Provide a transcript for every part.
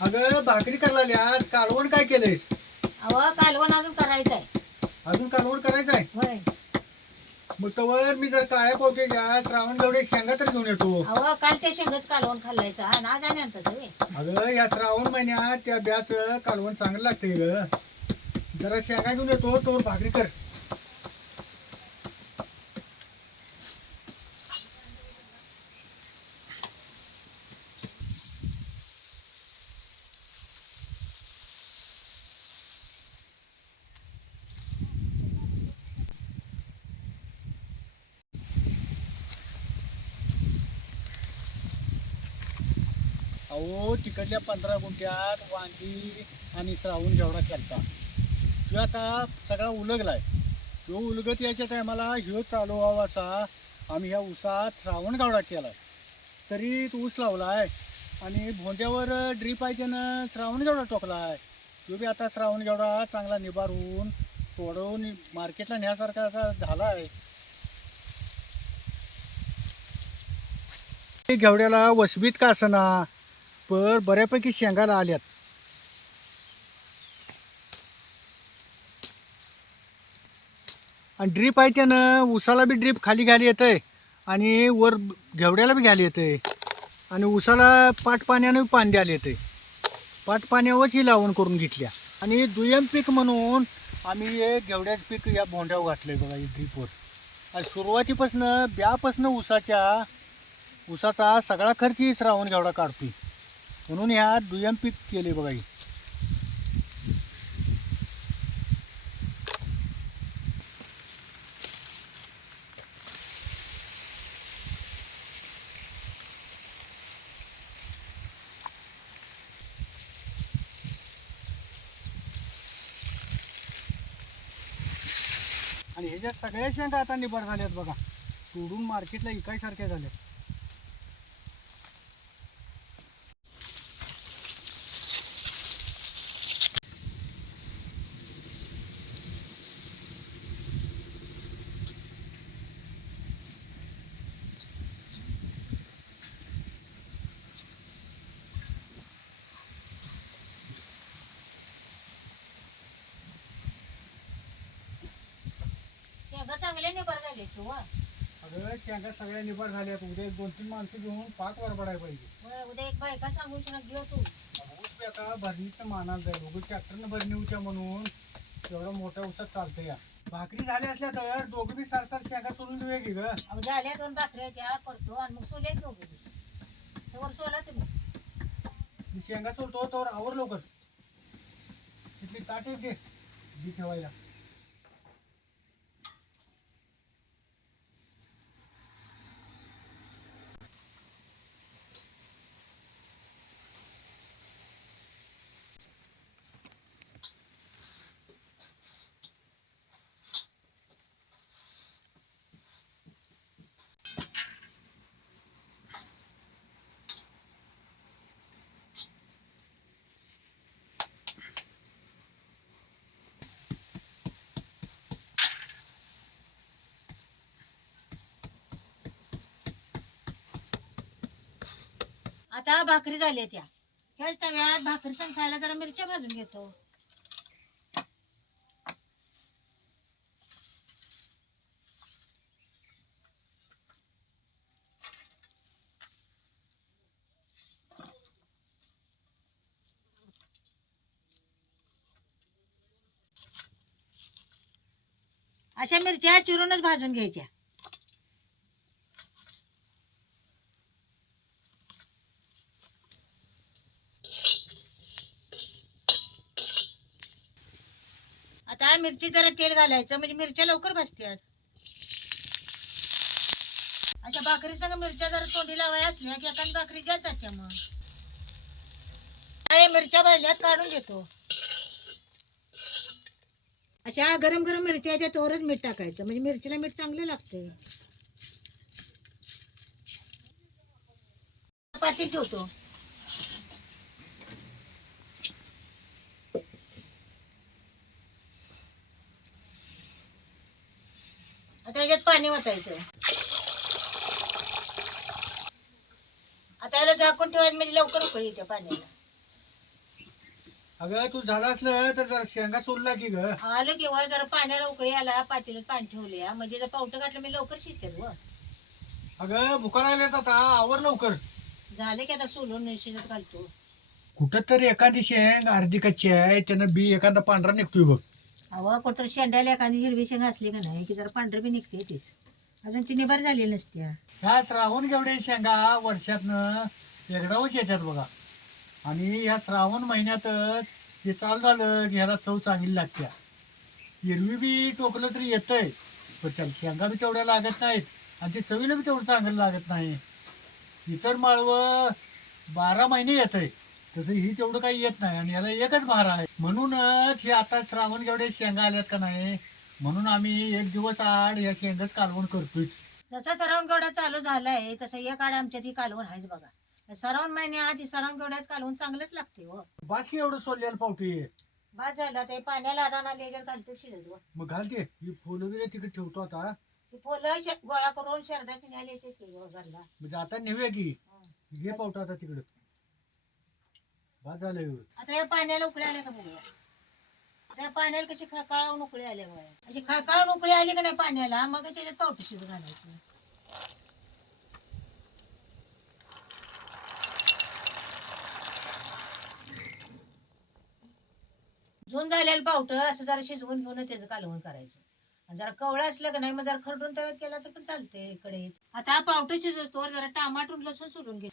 अगं भाकरी करायला आज कालवण काय केलंय? अहो कालवण अजून करायचंय. अजून कालवण करायचं आहे. होय. मग तवर मी जर काळ्या पावट्याच्या श्रावण जेवढे शेंगा तर घेऊन येतो. अहो काल ते शेंगच कालवण खाल्लायचं हा ना जाण्यातच होय. अगं या श्रावण महिन्यात त्या ब्याच कालवण चांगलं लागतंय ग. जरा शेंगा घेऊन येतो तोवर भाकरी कर. अहो तिकडल्या 15 गुंठ्यात वांगी आणि श्रावण जेवढा केलता तो आता सगळा उलगलाय. तो उलगत यायच्या टायमाला ह्यो चालू व्हावा असा आम्ही ह्या ऊसात श्रावण गावडा केलाय. तरी तो ऊस लावलाय आणि भोंद्यावर ड्रीप आहे त्यानं श्रावण जेवढा टोकलाय. तो बी आता श्रावण जेवढा चांगला निभारून तोडून मार्केटला न्यासारखा असा झालाय. घेवड्याला वसबीत का असना पण बऱ्यापैकी शेंगाला आल्यात. आणि ड्रीप आहे त्यानं उसाला बी ड्रीप खाली घ्यायला येतंय आणि वर घेवड्याला बी घ्यायला येतंय आणि उसाला पाट पाण्यानं पाणी द्यायला येतंय. पाट पाण्यावरच ही लावण करून घेतल्या. आणि दुय्यम पीक म्हणून आम्ही हे घेवड्याचं पीक या भोंड्यावर घातलंय बघा ही ड्रीपवर. आणि सुरुवातीपासनं ब्यापासनं उसाचा सगळा खर्च ही श्रावण घेवडा काढतोय म्हणून ह्या दुय्यम पीक केले बघा ही. आणि ह्याच्यात सगळ्या शेंगा आता निबर झाल्यात बघा. तोडून मार्केटला इकायसारख्या झाल्यात. शेंगा चांगले निबर झाले तू अगं शेंगा सगळ्या निबर झाल्यात. उद्या 2-3 माणसं घेऊन पाक वरबडायला पाहिजे. उद्या एक बायका सांगून घेऊ तू. ऊस बी आता भरणीचं मानात जाईल. उगं ट्रॅक्टरनं भरणी होत्या म्हणून एवढ्या मोठ्या ऊसात चालतं या. भाकरी झाल्या असल्या तर दोघं बी सारसार शेंगा सोडून देऊया की ग. अहो झाल्या 2 भाकऱ्या त्या करतो आणि मग सोले दोघे त्यावर सोला तुम्ही. मी शेंगा सोडतो तोवर आवर लवकर. तिथली ताट एक दे बी ठेवायला. आता भाकरी झाल्या त्या. ह्याच तव्यात भाकरी संग खायला जरा मिरच्या भाजून घेतो. अशा मिरच्या चिरूनच भाजून घ्यायच्या. आता मिरची जरा तेल घालायचं म्हणजे मिरच्या लवकर भाजतात. अशा भाकरी संग मिरच्या जरा तोंडी लावाय असल्या की एखादी भाकरी जास्त असते. मग काय मिरच्या भाजल्यात काढून घेतो. अशा गरम गरम मिरच्या त्या तोवरच मीठ टाकायचं म्हणजे मिरचीला मीठ चांगलं लागतंय. पातेलं ठेवतो. आता याच्यात पाणी ओतायचं. आता याला झाकून ठेवायचं म्हणजे लवकर उकळी येते पाण्याला. अगं तू झाला असलं तर जरा शेंगा सोडला की ग. आलो की वर जरा पाण्याला उकळी आला पातेल्यात पाणी ठेवले म्हणजे जर पावटं घातलं मी लवकर शिजते व अगं भुका लागल्यात आता, आवर लवकर. झाले की आता सोलून शिजत घालतो. कुठं तरी एखादी शेंग अर्धी कच्ची आहे, त्यानं बी एखादा पांढरा निघतोय बघ. अहो कुठं शेंड्याला एखादी हिरवी शेंग असली का नाही की जरा पांढरी बी निघते तीच. अजून ती निभार झालेली नसत्या. ह्या श्रावण घेवडे शेंगा वर्षातनं एकदाच येतात बघा. आणि ह्या श्रावण महिन्यातच हे चालू झालं की ह्याला चव चांगली लागते. हिरवी बी टोकलं तरी येतंय, पण त्याला शेंगा बी तेवढ्या लागत नाहीत आणि ते चवीला बी तेवढं चांगलं लागत नाही. इतर माळवं 12 महिने येतंय, तसं ही तेवढं काही येत नाही आणि याला एकच भार आहे. म्हणूनच हे आता श्रावण जेवढे शेंगा आल्यात का नाही, म्हणून आम्ही एक दिवस आड या शेंगाच कालवण करतोय. जसा सरावण गवडा चालू झालाय तसं एक आड आमच्यात ही कालवण आहेच बघा. सरावण महिन्यात सरावण गवड्याच कालवण चांगलंच लागते हो. बाकी एवढं सोडलेलं पावटी बाद झालं ते पाण्याला आदाना लेजर घालतो शिजत व मग घालते ही फुलं बी तिकडे ठेवतो आता. ती फुलं गोळा करून शर्टात न्यायला येते की घरला. म्हणजे आता नेऊया की हं. घे पावटा आता तिकडं. बाद झालं एवढं. आता या पाण्याला उकळी आल्या का बघूया. त्या पाण्याला कशी खळखळून उकळी आल्या बघा. अशी खळखळून उकळी आली का नाही पाण्याला मग त्याच्यात पावटी शिजत घालायची. झून झालेलं पावटं असं जरा शिजवून घेऊन त्याचं कालवण करायचं. आणि जरा कवळं असलं का नाही मग जरा खरडून तव्यात केला तर पण चालते कढईत. आता हा पावटं शिजवतो जरा टमाटून लसूण सोलून घे.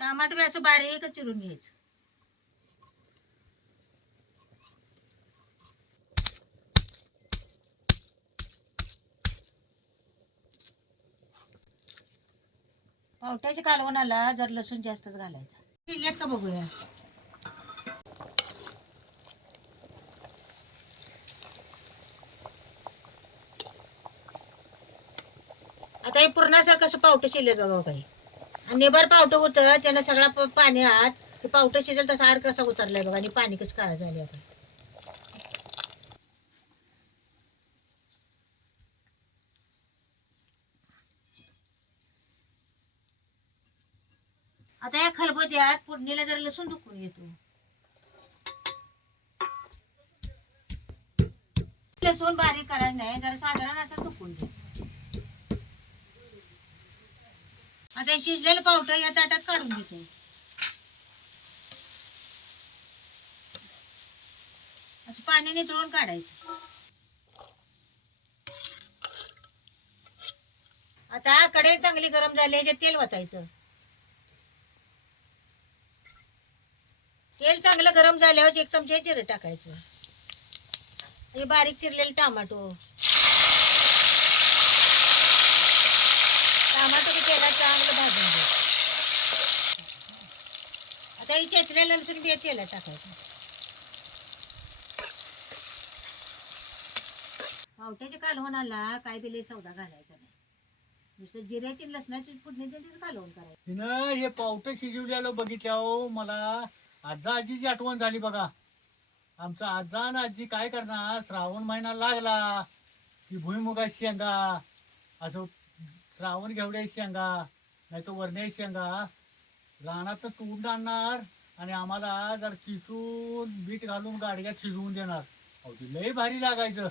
टमाटर बी असं बारीक चिरून घ्यायचं. पावट्याच्या कालवणाला जर लसूण जास्तच घालायचा. शिजल्यात का बघूया. आता हे पुरणासारखं असं पावटं शिजलं बघा काही. आणि नेबर पावटं होतं त्यानं सगळा पाण्यात ते पावटं शिजेल तसा आर कसा उतरलाय बघा आणि पाणी कसं काळा झालं बघा. आता या खलबत्यात फोडणीला जरा लसूण दुखून घेतो. लसूण बारीक करायचं नाही जरा साधारण असं दुखून घ्यायचं. आता हे शिजलेलं पावटं या ताटात काढून घेतो. असं पाणी निथळून काढायचं. आता कढई चांगली गरम झाली याच्यात तेल वतायचं. तेल चांगलं गरम झाल्यावर 1 चमचा जिरं टाकायचं. हे बारीक चिरलेले टमाटो टमाटो तेलात चांगलं भाजून घ्यायचं. आता ही चेचलेलं लसूण बी तेलात टाकायचं. पावट्याच्या कालवणाला काय बी लय सौदा घालायचा नाही. नुसतं जिऱ्याची लसणाची फोडणी देऊन कालवण करायचं. तिनं हे पावटं शिजवलेलं बघितल्यावर मला आजा आजीची आठवण झाली बघा. आमचा आजा आणि आजी काय करणार, श्रावण महिना लागला की भुईमुगाची शेंगा, असं श्रावण घेवड्याची शेंगा नाही तर वरण्याची शेंगा रानात तोडून आणणार आणि आम्हाला जर चिचून बीट घालून गाडग्यात शिजवून देणार. अहो ती लई भारी लागायचं.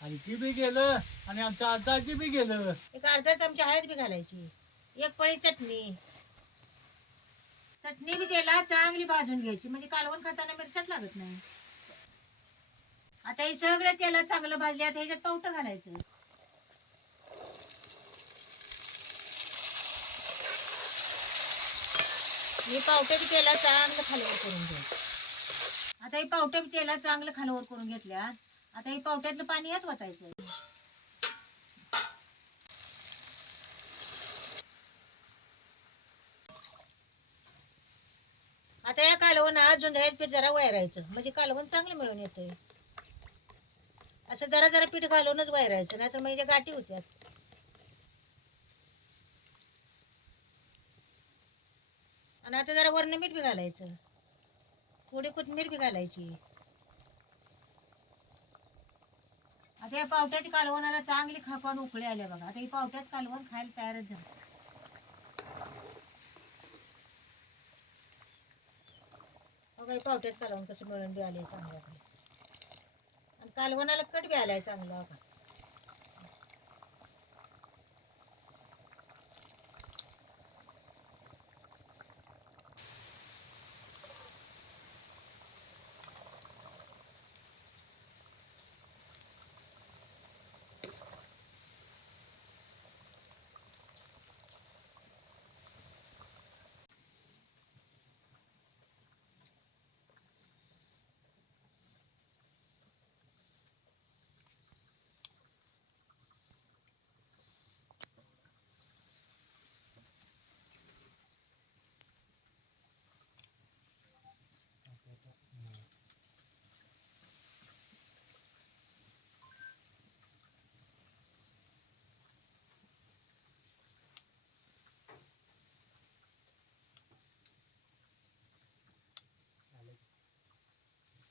आणि ती बी गेलं आणि आमचं आजा आजी बी गेलं. एक अर्धा चमचा हळद बी घालायची. 1 पळी चटणी. चटणी बी त्याला चांगली भाजून घ्यायची म्हणजे कालवण खाताना मिरच्याच लागत नाही. आता हे सगळं त्याला चांगलं भाजले आता ह्याच्यात पावटं घालायचं. हे पावटे बी त्याला चांगलं खालवर करून घ्यायचं. आता हे पावटे बी त्याला चांगलं खालवर करून घेतल्या. आता हे पावट्यातलं पाणी यात वतायचं. आता या कालवणात जोंधळ्याचं पीठ जरा वैरायचं म्हणजे कालवण चांगलं मिळून येतंय. असं जरा जरा पीठ घालूनच वैरायचं नाहीतर मग इथे गाठी होत्यात. आणि आता जरा वरण मीठ बी घालायचं. थोडी कोथिंबीर बी घालायची. आता या पावट्याच्या कालवणाला चांगली खापान उकळी आल्या बघा. आता ही पावट्याच कालवण खायला तयारच झालं. बघा हे पावट्याच कालवण कसं मिळून बी आले चांगलं आपलं. आणि कालवणाला कट बी आलाय चांगला बघा.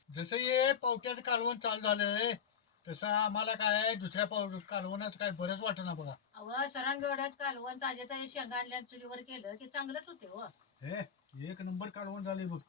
जसं हे पावट्याचं कालवण चालू झालंय तसं आम्हाला काय दुसऱ्या कालवणाचं काय बरंच वाटना बघा. अव सरांग एवढ्याच कालवण ताजे ताजे शेंगा आणल्या चुलीवर केलं की चांगलंच होते हो. हे एक नंबर कालवण झाले बघ.